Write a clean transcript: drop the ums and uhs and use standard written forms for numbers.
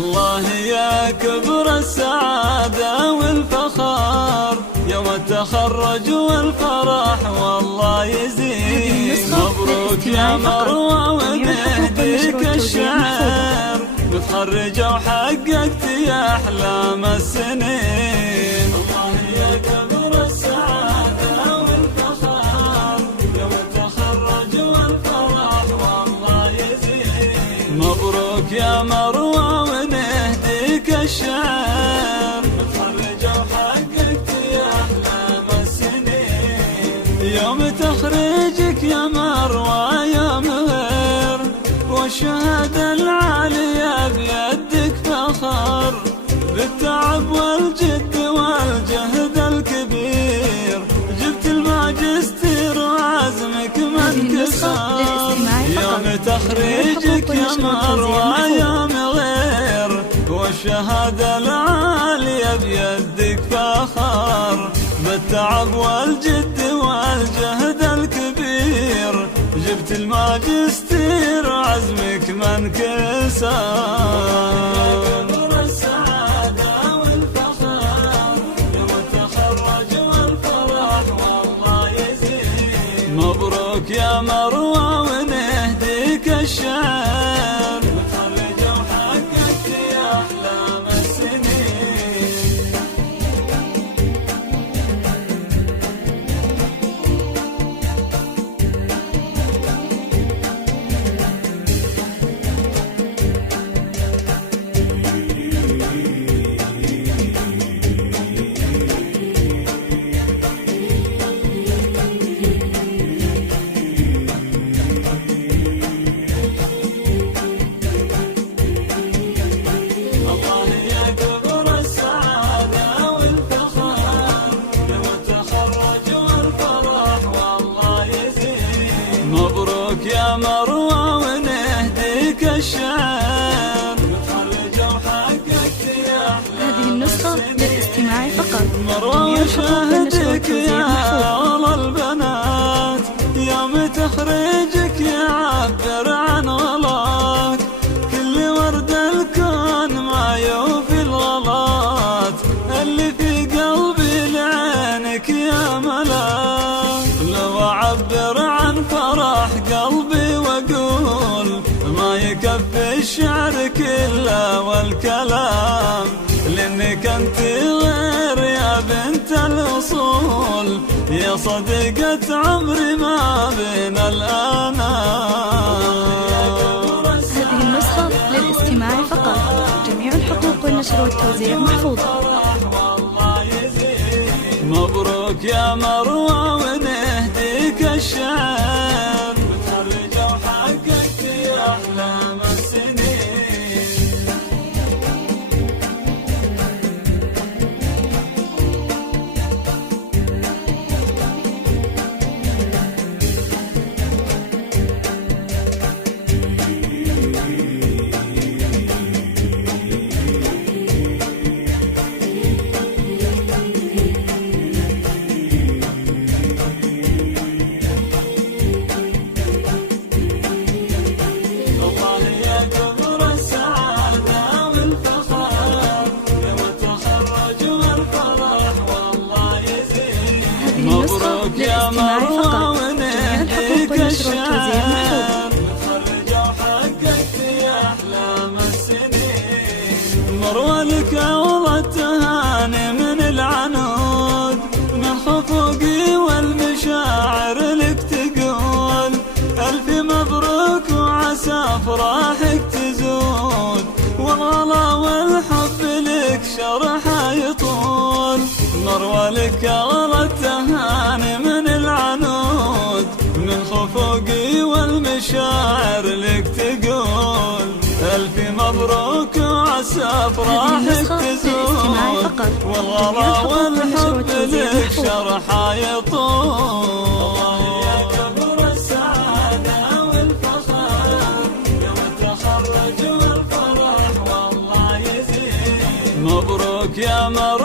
الله يا كبر السعادة والفخر يوم التخرج والفرح والله يزيد. مبروك يا مروة ونهديك الشعر متخرجة وحققت يا أحلام السنين. الله يا كبر السعادة والفخر يوم التخرج والفرح والله يزيد. مبروك يا مروة ونهديك الشعر متخرجة وحققت يا أحلام السنين. يوم تخرجك يا مروة يوم غير والشهادة العالية بيدك فخر بالتعب والجد والجهد الكبير جبت الماجستير وعزمك ما انكسر. يوم تخريجك يا مروة يوم غير والشهادة العالية بيدك فخر بالتعب والجد والجهد الكبير جبت الماجستير عزمك ما انكسر. مبروك يا مروة ونهديك الشعر متخرجة وحققت يا أحلام السنين. مبروك يا مروة ونهديك الشعر متخرجة وحققت يا أحلام. هذه النسخة للاستماع فقط. مروة وشاهدك يا أولى البنات يوم تخرجك يعبر عن غلاك كل ورد الكون ما يوفي الغلات اللي في قلبي لعينك يا ملاك. لو أعبر عن فرح قلبي واقول ما يكفي الشعر كله والكلام لانك انت غير يا بنت الاصول يا صديقة عمري ما بين الانام. هذه النسخة للاستماع فقط. جميع الحقوق والنشر والتوزيع محفوظة. مبروك يا مروة ونهديك الشعر متخرجة وحققت يا أحلام السنين. مبروك يا مروة ونهديك الشعر متخرجة وحققت يا أحلام السنين. مروة لك أولى التهاني من العنود من خفوقي والمشاعر لك تقول ألف مبروك وعسى أفراحك تزود والغلا والحب لك شرحه يطول. مروة لك أغلى التهاني من العنود من خفوقي والمشاعر لك تقول ألف مبروك وعسى أفراحك تزود والغلا والحب لك شرحه يطول. يا كبر السعادة والفخر يوم التخرج والفرح والله يزيد. مبروك يا مروة